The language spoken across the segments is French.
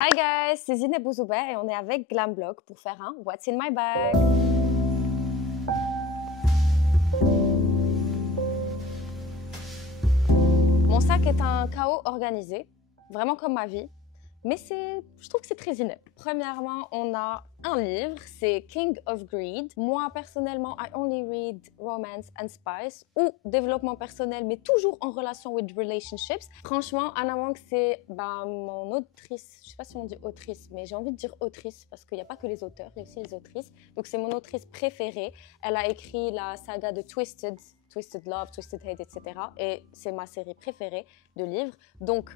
Hi guys, c'est Zineb Bouzouber et on est avec Glamblog pour faire un What's in my bag. Mon sac est un chaos organisé, vraiment comme ma vie, mais je trouve que c'est très Zineb. Premièrement, on a un livre, c'est King of Greed. Moi, personnellement, I only read romance and spice ou développement personnel, mais toujours en relation with relationships. Franchement, Anna Wang, c'est mon autrice. Je sais pas si on dit autrice, mais j'ai envie de dire autrice parce qu'il n'y a pas que les auteurs, il y a aussi les autrices. Donc, c'est mon autrice préférée. Elle a écrit la saga de Twisted Love, Twisted Hate, etc. Et c'est ma série préférée de livres. Donc,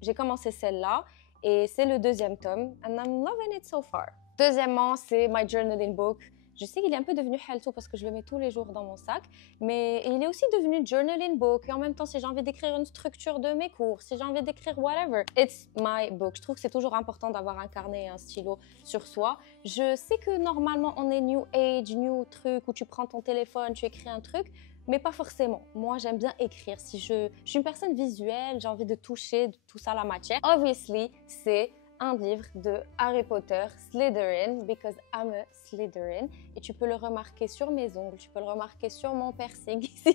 j'ai commencé celle-là et c'est le deuxième tome. And I'm loving it so far. Deuxièmement, c'est My Journaling Book. Je sais qu'il est un peu devenu Helto parce que je le mets tous les jours dans mon sac, mais il est aussi devenu Journaling Book. Et en même temps, si j'ai envie d'écrire une structure de mes cours, si j'ai envie d'écrire whatever, it's my book. Je trouve que c'est toujours important d'avoir un carnet et un stylo sur soi. Je sais que normalement, on est new age, new truc, où tu prends ton téléphone, tu écris un truc, mais pas forcément. Moi, j'aime bien écrire. Si je suis une personne visuelle, j'ai envie de toucher de tout ça, la matière. Obviously, c'est un livre de Harry Potter, Slytherin, because I'm a Slytherin. Et tu peux le remarquer sur mes ongles, tu peux le remarquer sur mon piercing ici.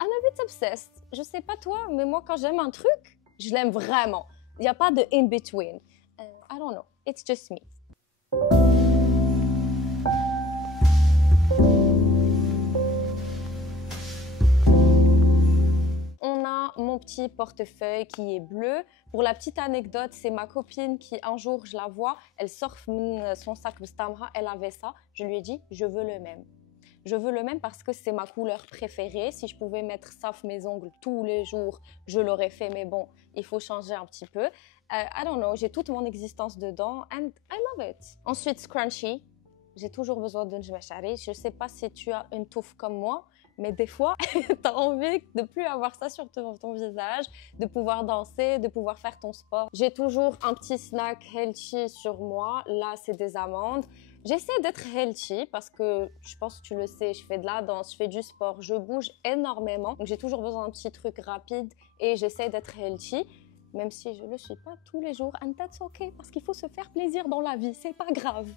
I'm a bit obsessed. Je sais pas toi, mais moi, quand j'aime un truc, je l'aime vraiment. Il n'y a pas de in-between. I don't know. It's just me. Mon petit portefeuille qui est bleu. Pour la petite anecdote, c'est ma copine qui, un jour, je la vois, elle sort son sac Stamra, elle avait ça. Je lui ai dit, je veux le même. Je veux le même parce que c'est ma couleur préférée. Si je pouvais mettre Saf mes ongles tous les jours, je l'aurais fait. Mais bon, il faut changer un petit peu. I don't know, j'ai toute mon existence dedans and I love it. Ensuite, Scrunchie. J'ai toujours besoin d'une jmachari. Je ne sais pas si tu as une touffe comme moi, mais des fois, tu as envie de ne plus avoir ça sur ton visage, de pouvoir danser, de pouvoir faire ton sport. J'ai toujours un petit snack healthy sur moi. Là, c'est des amandes. J'essaie d'être healthy parce que je pense que tu le sais, je fais de la danse, je fais du sport, je bouge énormément. Donc, j'ai toujours besoin d'un petit truc rapide et j'essaie d'être healthy. Même si je ne le suis pas tous les jours. And that's okay parce qu'il faut se faire plaisir dans la vie, c'est pas grave.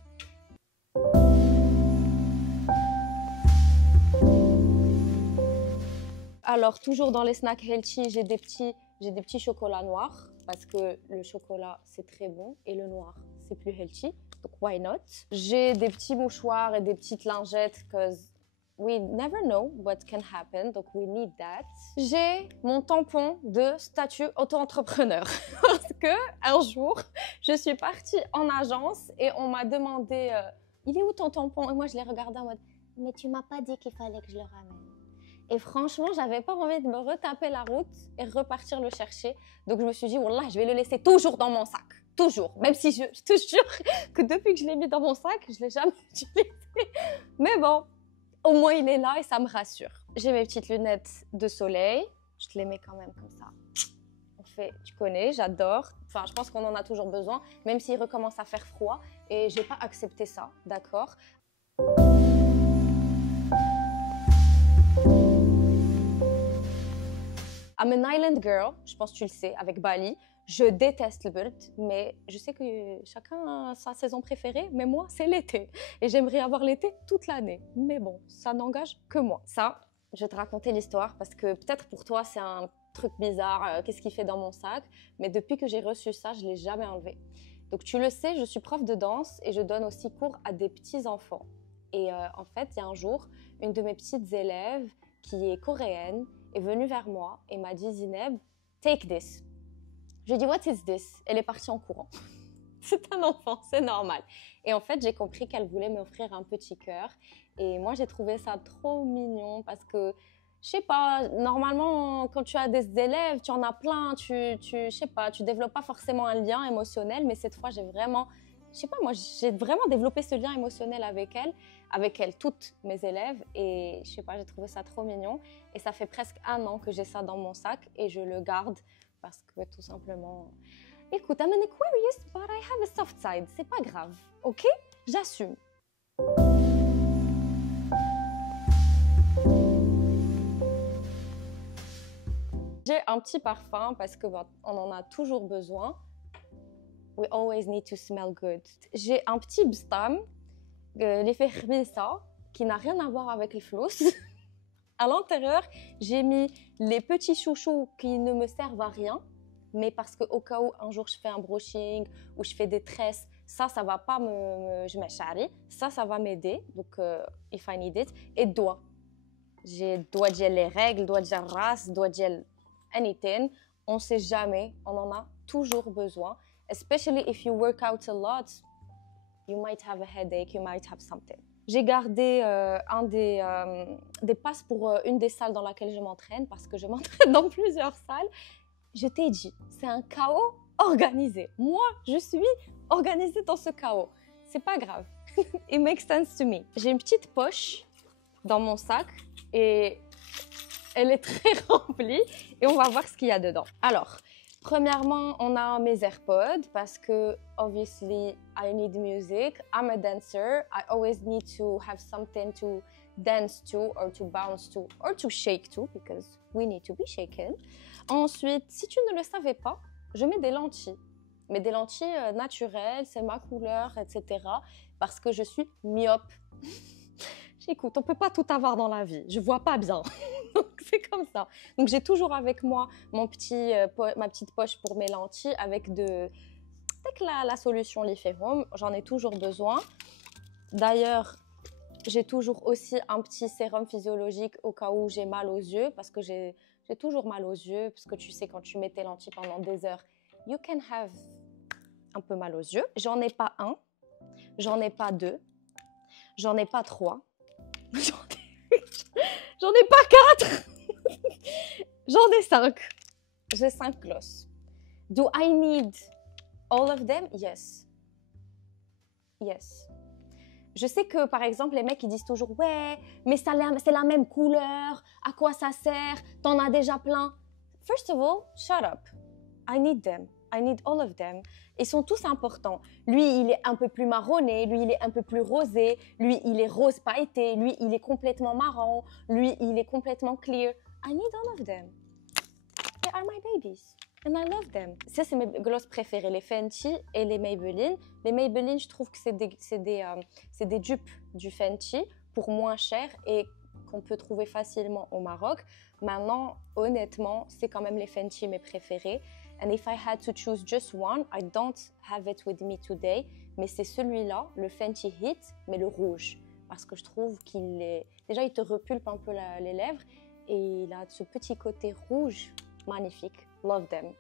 Alors, toujours dans les snacks healthy, j'ai des petits chocolats noirs parce que le chocolat, c'est très bon et le noir, c'est plus healthy. Donc, why not? J'ai des petits mouchoirs et des petites lingettes because we never know what can happen. Donc, we need that. J'ai mon tampon de statut auto-entrepreneur parce que un jour, je suis partie en agence et on m'a demandé il est où ton tampon? Et moi, je l'ai regardé en mode mais tu m'as pas dit qu'il fallait que je le ramène. Et franchement, j'avais pas envie de me retaper la route et repartir le chercher. Donc, je me suis dit, wallah, je vais le laisser toujours dans mon sac. Toujours. Même si je te jure que depuis que je l'ai mis dans mon sac, je l'ai jamais utilisé. Mais bon, au moins il est là et ça me rassure. J'ai mes petites lunettes de soleil. Je te les mets quand même comme ça. Tu connais, j'adore. Enfin, je pense qu'on en a toujours besoin, même s'il recommence à faire froid. Et j'ai pas accepté ça, d'accord? I'm an island girl, je pense que tu le sais, avec Bali. Je déteste le bird, mais je sais que chacun a sa saison préférée, mais moi, c'est l'été. Et j'aimerais avoir l'été toute l'année. Mais bon, ça n'engage que moi. Ça, je vais te raconter l'histoire parce que peut-être pour toi, c'est un truc bizarre, qu'est-ce qu'il fait dans mon sac? Mais depuis que j'ai reçu ça, je ne l'ai jamais enlevé. Donc tu le sais, je suis prof de danse et je donne aussi cours à des petits-enfants. Et en fait, il y a un jour, une de mes petites élèves qui est coréenne, est venue vers moi et m'a dit « Zineb, take this ». Je lui ai dit « What is this ?» Elle est partie en courant. C'est un enfant, c'est normal. Et en fait, j'ai compris qu'elle voulait m'offrir un petit cœur. Et moi, j'ai trouvé ça trop mignon parce que, je sais pas, normalement, quand tu as des élèves, tu en as plein, je sais pas, tu développes pas forcément un lien émotionnel, mais cette fois, j'ai vraiment développé ce lien émotionnel avec elles, toutes mes élèves, et je sais pas, j'ai trouvé ça trop mignon. Et ça fait presque 1 an que j'ai ça dans mon sac et je le garde parce que tout simplement, écoute, I'm an Aquarius, but I have a soft side, c'est pas grave, ok? J'assume. J'ai un petit parfum parce que on en a toujours besoin. We always need to smell good. J'ai un petit bstam, l'effet Khmisa, qui n'a rien à voir avec le flous. À l'intérieur, j'ai mis les petits chouchous qui ne me servent à rien, mais parce qu'au cas où un jour je fais un brushing ou je fais des tresses, ça va pas je m'écharie, ça va m'aider, donc if I need it. Et doigts. J'ai doigts de gel les règles, doigts de gel race, doigts de gel anything. On ne sait jamais, on en a toujours besoin. Especially if you work out a lot, you might have a headache, you might have something. J'ai gardé des passes pour une des salles dans laquelle je m'entraîne parce que je m'entraîne dans plusieurs salles. Je t'ai dit, c'est un chaos organisé. Moi, je suis organisée dans ce chaos. C'est pas grave. It makes sense to me. J'ai une petite poche dans mon sac et elle est très remplie et on va voir ce qu'il y a dedans. Alors, premièrement, on a mes AirPods parce que, obviously, I need music. I'm a dancer. I always need to have something to dance to or to bounce to or to shake to because we need to be shaken. Ensuite, si tu ne le savais pas, je mets des lentilles. Mais des lentilles naturelles, c'est ma couleur, etc. Parce que je suis myope. Écoute, on peut pas tout avoir dans la vie. Je vois pas bien. Donc, c'est comme ça. Donc, j'ai toujours avec moi ma petite poche pour mes lentilles avec la solution Liferum. J'en ai toujours besoin. D'ailleurs, j'ai toujours aussi un petit sérum physiologique au cas où j'ai mal aux yeux parce que j'ai toujours mal aux yeux parce que tu sais, quand tu mets tes lentilles pendant des heures, you can have un peu mal aux yeux. J'en ai pas un, j'en ai pas deux, j'en ai pas trois. J'en ai pas 4. J'en ai 5. J'ai 5 gloss. Do I need all of them? Yes. Yes. Je sais que, par exemple, les mecs, ils disent toujours « Ouais, mais c'est la même couleur. À quoi ça sert? T'en as déjà plein. » First of all, shut up. I need them. I need all of them. Ils sont tous importants. Lui, il est un peu plus marronné. Lui, il est un peu plus rosé. Lui, il est rose pailleté. Lui, il est complètement marron. Lui, il est complètement clear. I need all of them. They are my babies. And I love them. Ça, c'est mes gloss préférés, les Fenty et les Maybelline. Les Maybelline, je trouve que c'est des dupes du Fenty pour moins cher et qu'on peut trouver facilement au Maroc. Maintenant, honnêtement, c'est quand même les Fenty mes préférés. And if I had to choose just one, I don't have it with me today, mais c'est celui-là, le Fenty Hit, mais le rouge. Parce que je trouve qu'il est... Déjà, il te repulpe un peu les lèvres et il a ce petit côté rouge magnifique. Love them.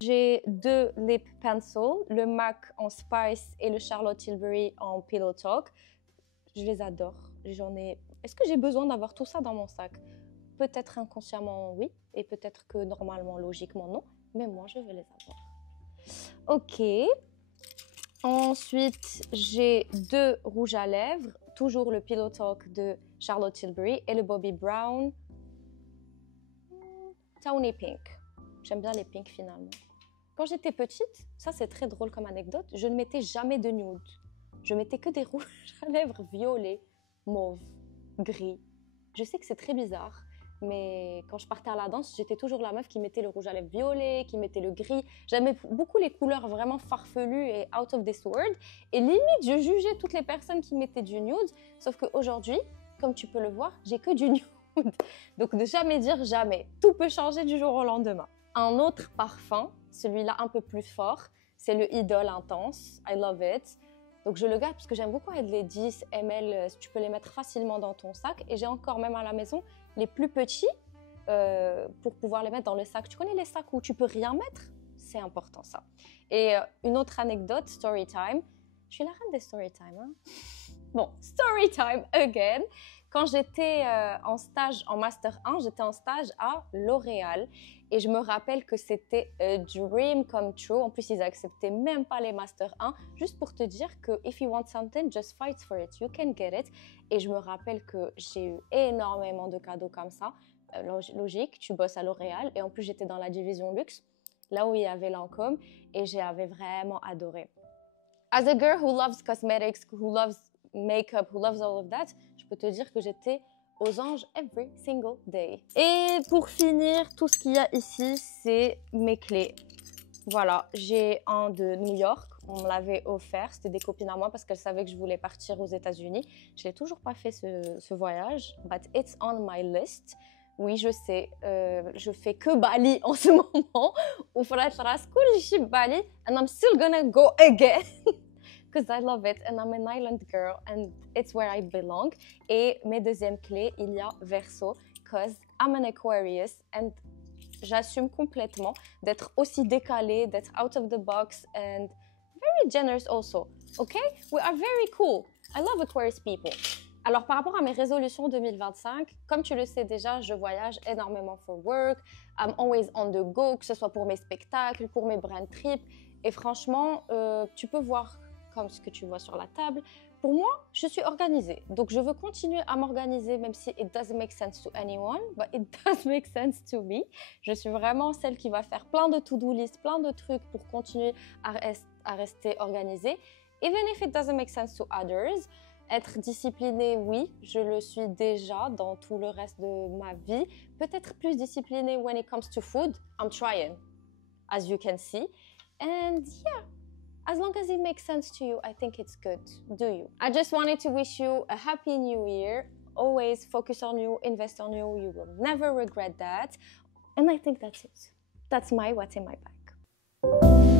J'ai 2 lip pencils, le MAC en Spice et le Charlotte Tilbury en Pillow Talk. Je les adore. Est-ce que j'ai besoin d'avoir tout ça dans mon sac? Peut-être inconsciemment, oui. Et peut-être que normalement, logiquement, non. Mais moi, je vais les avoir. Ok. Ensuite, j'ai 2 rouges à lèvres. Toujours le Pillow Talk de Charlotte Tilbury et le Bobbi Brown Tawny Pink. J'aime bien les pinks finalement. Quand j'étais petite, ça c'est très drôle comme anecdote, je ne mettais jamais de nude. Je mettais que des rouges à lèvres violets, mauve, gris. Je sais que c'est très bizarre, mais quand je partais à la danse, j'étais toujours la meuf qui mettait le rouge à lèvres violet, qui mettait le gris. J'aimais beaucoup les couleurs vraiment farfelues et out of this world. Et limite, je jugeais toutes les personnes qui mettaient du nude. Sauf qu'aujourd'hui, comme tu peux le voir, j'ai que du nude. Donc ne jamais dire jamais. Tout peut changer du jour au lendemain. Un autre parfum, celui-là un peu plus fort, c'est le Idol Intense. I love it. Donc je le garde parce que j'aime beaucoup les 10 ml, tu peux les mettre facilement dans ton sac. Et j'ai encore même à la maison les plus petits pour pouvoir les mettre dans le sac. Tu connais les sacs où tu peux rien mettre? C'est important ça. Et une autre anecdote, story time. Je suis la reine des story time. Hein? Bon, story time again. Quand j'étais en stage en Master 1, j'étais en stage à L'Oréal. Et je me rappelle que c'était a dream come true. En plus, ils acceptaient même pas les Master 1. Juste pour te dire que if you want something, just fight for it. You can get it. Et je me rappelle que j'ai eu énormément de cadeaux comme ça. Logique, tu bosses à L'Oréal. Et en plus, j'étais dans la division luxe, là où il y avait Lancôme. Et j'avais vraiment adoré. As a girl who loves cosmetics, who loves makeup, who loves all of that, je peux te dire que j'étais aux anges every single day. Et pour finir, tout ce qu'il y a ici, c'est mes clés. Voilà, j'ai un de New York. On me l'avait offert, c'était des copines à moi parce qu'elles savaient que je voulais partir aux États-Unis. Je n'ai toujours pas fait ce voyage, but it's on my list. Oui, je sais, je fais que Bali en ce moment. Ou Bali, and I'm still gonna go again. Because I love it and I'm an island girl and it's where I belong. Et mes deuxièmes clés, il y a Verseau, because I'm an Aquarius and j'assume complètement d'être aussi décalée, d'être out of the box and very generous also. Okay? We are very cool. I love Aquarius people. Alors, par rapport à mes résolutions 2025, comme tu le sais déjà, je voyage énormément for work. I'm always on the go, que ce soit pour mes spectacles, pour mes brand trips. Et franchement, tu peux voir comme ce que tu vois sur la table. Pour moi, je suis organisée. Donc, je veux continuer à m'organiser, même si it doesn't make sense to anyone, but it does make sense to me. Je suis vraiment celle qui va faire plein de to-do list, plein de trucs pour continuer à rester organisée. Even if it doesn't make sense to others. Être disciplinée, oui, je le suis déjà dans tout le reste de ma vie. Peut-être plus disciplinée when it comes to food. I'm trying, as you can see. And yeah. As long as it makes sense to you, I think it's good. Do you? I just wanted to wish you a happy new year. Always focus on you, invest on you. You will never regret that. And I think that's it. That's what's in my bag.